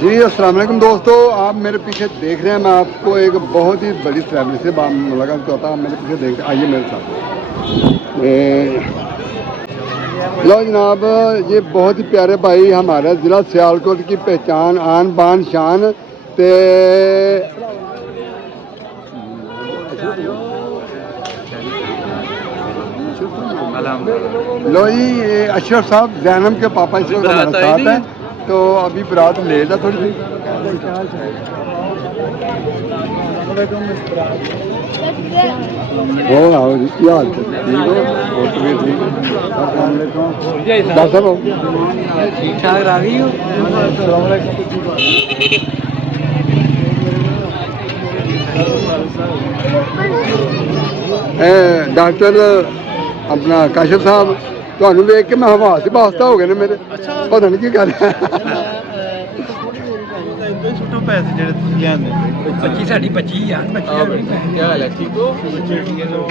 जी अस्सलाम वालेकुम दोस्तों, आप मेरे पीछे देख रहे हैं। मैं आपको एक बहुत ही बड़ी फैमिली से मुलाकात करता हूँ। आप मेरे पीछे देख आइए मेरे साथ। लो जनाब, ये बहुत ही प्यारे भाई हमारे ज़िला सियालकोट की पहचान, आन बान शान ते लो जी, ये अशरफ साहब जैनम के पापा इस वक्त हमारे साथ हैं। तो अभी बरात लेट है थोड़ी सी। हो आओ जी, क्या हाल है? ठीक हो? और तो भी ठीक है। अस्सलाम वालेकुम डॉक्टर साहब, ठीक ठाक आ गई हो। अस्सलाम वालेकुम। डॉक्टर अपना काशिफ साहब, ਤੁਹਾਨੂੰ ਵੇਖ ਕੇ ਮੈਂ ਹਵਾ ਸੀ ਵਾਸਤਾ ਹੋ ਗਏ ਨੇ ਮੇਰੇ। ਪਤਾ ਨਹੀਂ ਕੀ ਗੱਲ ਹੈ। ਛੋਟੇ ਪੈਸੇ ਜਿਹੜੇ ਤੁਸੀਂ ਲਿਆਂਦੇ 25 ਸਾਡੀ 25 ਯਾਰ 25 ਬੜੀ ਪੈ ਕੀ ਹਾਲ ਹੈ? ਠੀਕ ਹੋ? ਬੇਟੀਆਂ ਨੂੰ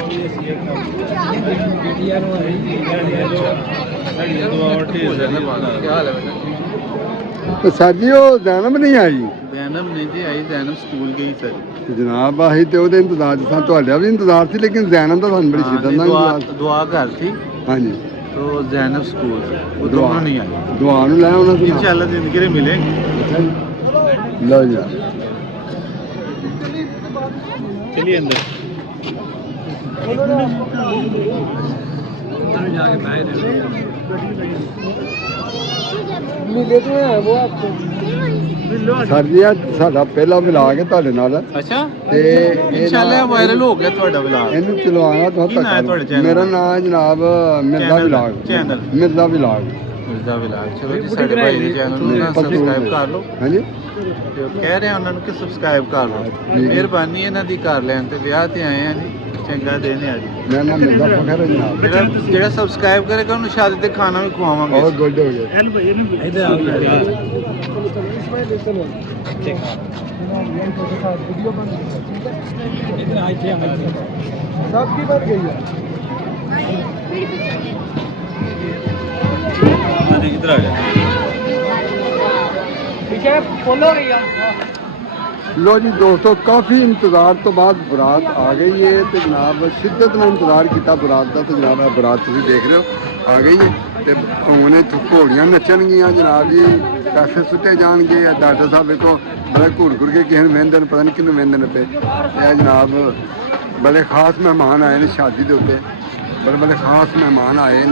ਦੁਆ ਢੇਰ ਹੈ ਨਾ। ਕੀ ਹਾਲ ਹੈ ਬੇਟਾ? तो सर जी वो जैनब नहीं आई? जैनब नहीं जी आई, जैनब स्कूल गई सर। जनाब अही तो ਉਹਦੇ ਇੰਤਜ਼ਾਰ ਚ ਸਾਂ, ਤੁਹਾਡਾ ਵੀ ਇੰਤਜ਼ਾਰ ਸੀ, ਲੇਕਿਨ ਜ਼ੈਨਬ ਦਾ ਸਾਨੂੰ ਬੜੀ ਸ਼ਿੱਦਤ ਨਾਲ ਇੰਤਜ਼ਾਰ। दुआ घर थी ਹਾਂਜੀ, तो जैनब स्कूल, वो दुआ दोनों नहीं आई। ਦੁਆ ਨੂੰ ਲੈ ਉਹਨਾਂ ਤੋਂ। इंशाल्लाह जिंदगी में मिलेंगे। ਲਓ ਜੀ, चलिए अंदर। जाके बाहर ਮਿਲੇ ਤੋਂ ਹੈ ਉਹ ਆਪਕੋ। ਸਰ ਜੀ ਅੱਜ ਸਾਡਾ ਪਹਿਲਾ ਮਿਲਾਗ ਹੈ ਤੁਹਾਡੇ ਨਾਲ अच्छा ਤੇ इंशाल्लाह वायरल हो गया ਤੁਹਾਡਾ ਵਲੌਗ। ਇਹਨੂੰ ਚਲਵਾਉਣਾ ਕੀ ਨਾਂ ਹੈ ਤੁਹਾਡੇ ਤੁਹਾਨੂੰ। ਚੈਨਲ ਮੇਰਾ ਨਾਮ ਹੈ ਜਨਾਬ Mirza channel- vlog. Channel. Mirza vlog. Mirza vlog. ਚਲੋ ਜੀ, ਸਾਡੇ ਭਾਈ ਦੇ ਚੈਨਲ ਨੂੰ ਨਾ ਸਬਸਕ੍ਰਾਈਬ ਕਰ ਲਓ। ਹਾਂਜੀ, ਤੇ ਉਹ ਕਹਿ ਰਹੇ ਆ ਉਹਨਾਂ ਨੂੰ ਕਿ ਸਬਸਕ੍ਰਾਈਬ ਕਰ ਲਓ। ਜੀ। ਮਿਹਰਬਾਨੀ ਇਹਨਾਂ ਦੀ ਕਰ ਲੈਣ ਤੇ ਵਿਆਹ ਤੇ ਆਏ ਆ ਜੀ, ਚੰਗਾ ਦਿਨ ਹੈ ਜੀ। ਮੇਰਾ ਨਾਮ ਮਿਰਜ਼ਾ ਫਖਰ ਹੈ ਜਨਾਬ। ਜਿਹੜਾ ਸਬਸਕ੍ਰਾਈਬ ਕਰੇਗਾ ਉਹਨੂੰ ਸ਼ਾਦੀ ਤੇ ਖਾਣਾ ਵੀ ਖਵਾਵਾਂਗੇ। ਬਹੁਤ ਗੁੱਡ ਹੋ ਗਿਆ। इधर आओ इधर आए थे सबकी बन गई है। इधर आ गया। पीछे फॉलो रही है। लो जी दोस्तों, काफ़ी इंतज़ार तो बाद बरात आ गई है। तो जनाब शिद्दत में इंतज़ार किया बरात का। तो जनाब बरात तुम देख रहे हो आ गई है। तो उन्हें घोड़ियाँ नचनगियाँ जनाब जी, पैसे सुटे जाएंगे। डॉक्टर साहब देखो बड़ा घूर घूर के किसी वेंदे पता नहीं किन्नू वेंदे पे। जनाब बड़े खास मेहमान आए हैं शादी के उत्ते, बड़े बड़े खास मेहमान आए हैं।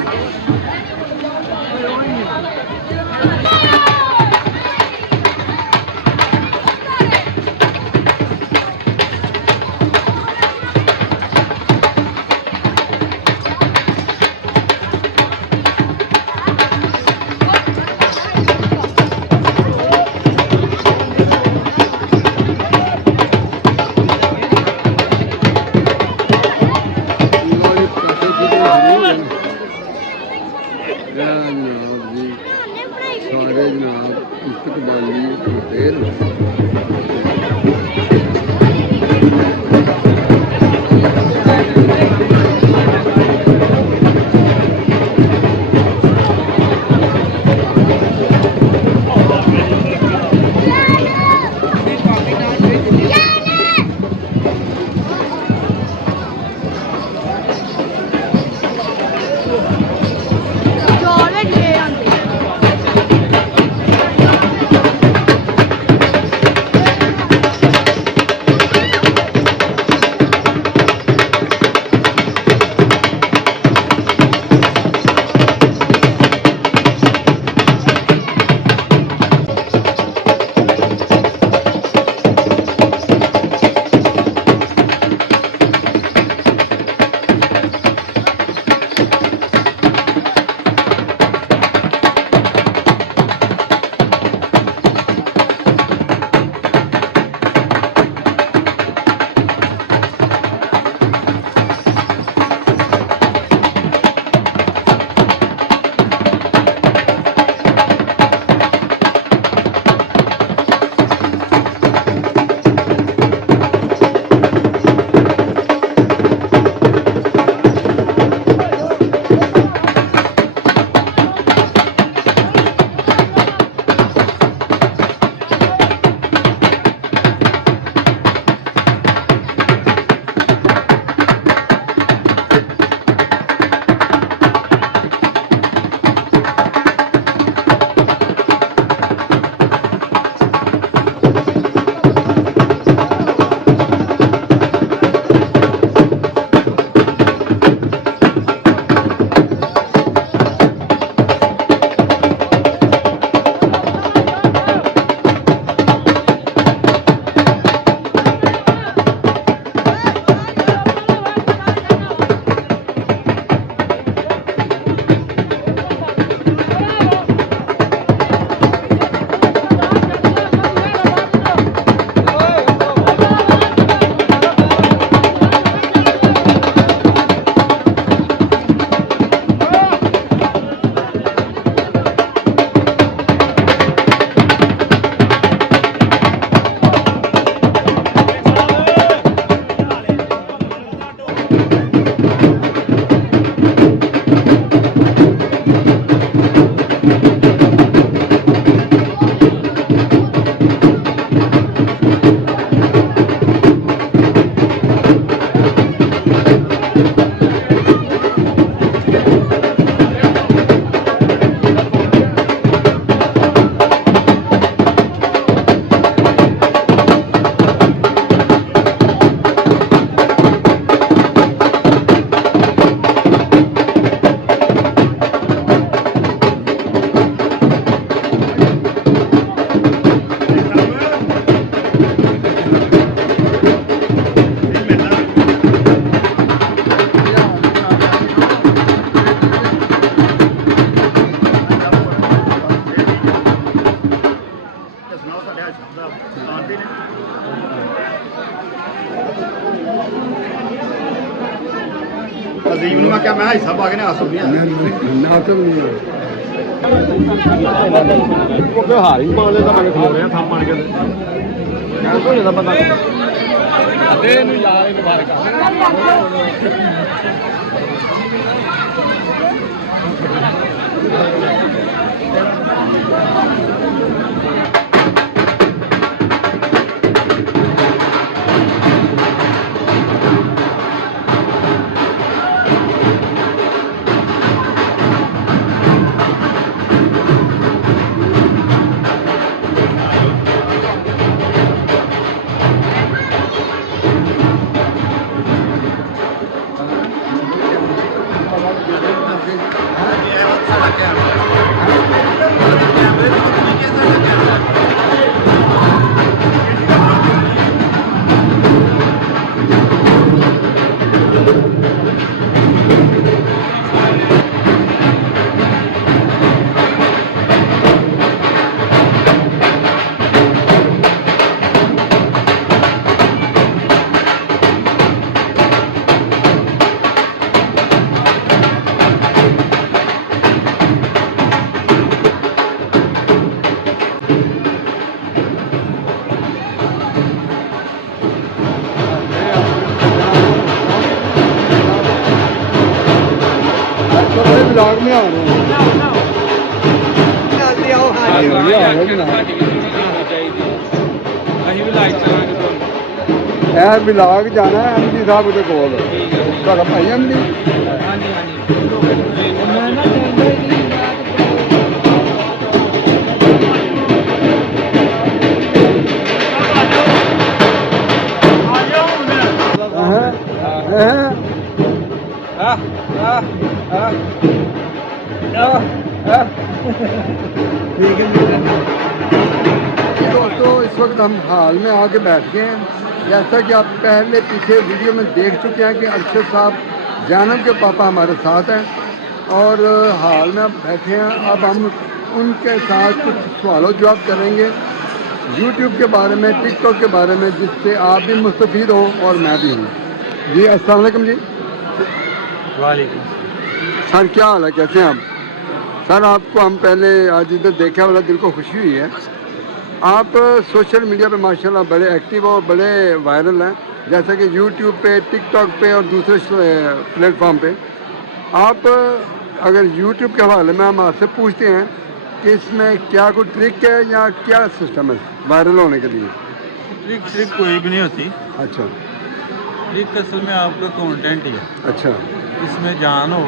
عظیم نے کیا میں حصہ پا کے نہیں آ سکتی ناصر نہیں ہے وہ کہ ہار ہی پا لیتا میں کھلو رہا تھا پان کے کیسا ہو جاتا پتا ادے نو یار مبارک بلاگ میں آ رہے ہیں بلاگ جانا ہے ایم ڈی صاحب کے کول تھوڑا بھائی ایم ڈی دوستو اس وقت ہم حال میں آ کے بیٹھ گئے ہیں جیسا کہ آپ پہلے پیچھے ویڈیو میں دیکھ چکے ہیں کہ ارشد صاحب جانب کے پاپا ہمارے ساتھ ہیں اور حال میں اب بیٹھے ہیں اب ہم ان کے ساتھ کچھ سوال و جواب کریں گے یوٹیوب کے بارے میں ٹک ٹاک کے بارے میں جس سے آپ بھی مستفید ہوں اور میں بھی ہوں جی السلام علیکم جی وعلیکم سر کیا حال ہے کیسے ہیں آپ سر آپ کو ہم پہلے آج ادھر دیکھا والا دل کو خوشی ہوئی ہے آپ سوشل میڈیا پہ ماشاءاللہ بڑے ایکٹیو اور بڑے وائرل ہیں جیسا کہ یوٹیوب پہ ٹک ٹاک پہ اور دوسرے پلیٹ فارم پہ آپ اگر یوٹیوب کے حوالے میں ہم آپ سے پوچھتے ہیں کہ اس میں کیا کوئی ٹرک ہے یا کیا سسٹم ہے وائرل ہونے کے لیے ٹرک شرک کوئی بھی نہیں ہوتی اچھا ٹرک اصل میں آپ کا کانٹینٹ ہی ہے اچھا اس میں جان ہو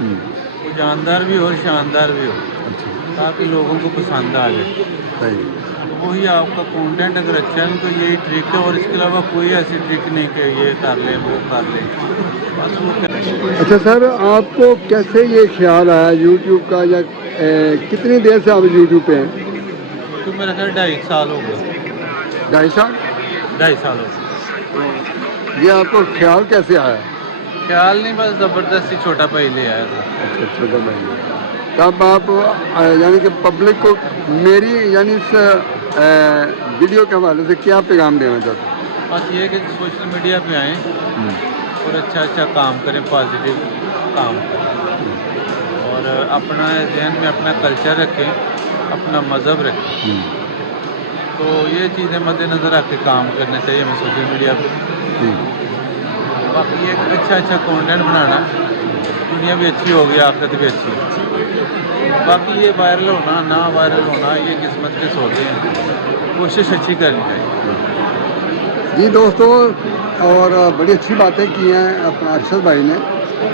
وہ جاندار بھی ہو اور شاندار بھی ہو اچھا تاکہ لوگوں کو پسند آ جائے صحیح وہی آپ کا کانٹینٹ اگر اچھا ہے تو یہی ٹرک ہے اور اس کے علاوہ کوئی ایسی ٹرک نہیں کہ یہ کر لیں وہ کر لیں بس وہ اچھا سر آپ کو کیسے یہ خیال آیا یوٹیوب کا یا کتنی دیر سے آپ یوٹیوب پہ ہیں تو میرا خیال 2.5 سال ہو گیا 2.5 سال 2.5 سال ہو گیا یہ آپ کو خیال کیسے آیا خیال نہیں بس زبردستی چھوٹا بھائی لے آیا تھا اچھا چھوٹا بھائی تب آپ یعنی کہ پبلک کو میری یعنی اس ویڈیو کے حوالے سے کیا پیغام دینا چاہتے ہیں بس یہ ہے کہ سوشل میڈیا پہ آئیں اور اچھا اچھا کام کریں پازیٹیو کام کریں اور اپنا ذہن میں اپنا کلچر رکھیں اپنا مذہب رکھیں تو یہ چیزیں مد نظر رکھ کے کام کرنا چاہیے ہمیں سوشل میڈیا پہ باقی ایک اچھا کانٹینٹ بنانا دنیا بھی اچھی ہوگی آخرت بھی اچھی باقی یہ وائرل ہونا نہ وائرل ہونا یہ قسمت کے سوتے ہیں کوشش اچھی کرنی چاہیے جی دوستو اور بڑی اچھی باتیں کی ہیں اپنا ارشد بھائی نے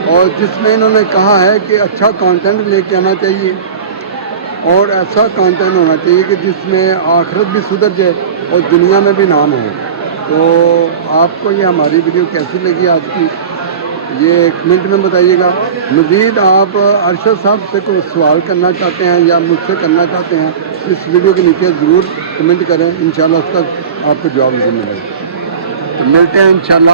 اور جس میں انہوں نے کہا ہے کہ اچھا کانٹینٹ لے کے آنا چاہیے اور ایسا کانٹینٹ ہونا چاہیے کہ جس میں آخرت بھی سدھر جائے اور دنیا میں بھی نام ہو تو آپ کو یہ ہماری ویڈیو کیسی لگی آج کی یہ 1 منٹ میں بتائیے گا مزید آپ ارشد صاحب سے کوئی سوال کرنا چاہتے ہیں یا مجھ سے کرنا چاہتے ہیں اس ویڈیو کے نیچے ضرور کمنٹ کریں انشاءاللہ اس کا آپ کو جواب ضرور ملے گا تو ملتے ہیں انشاءاللہ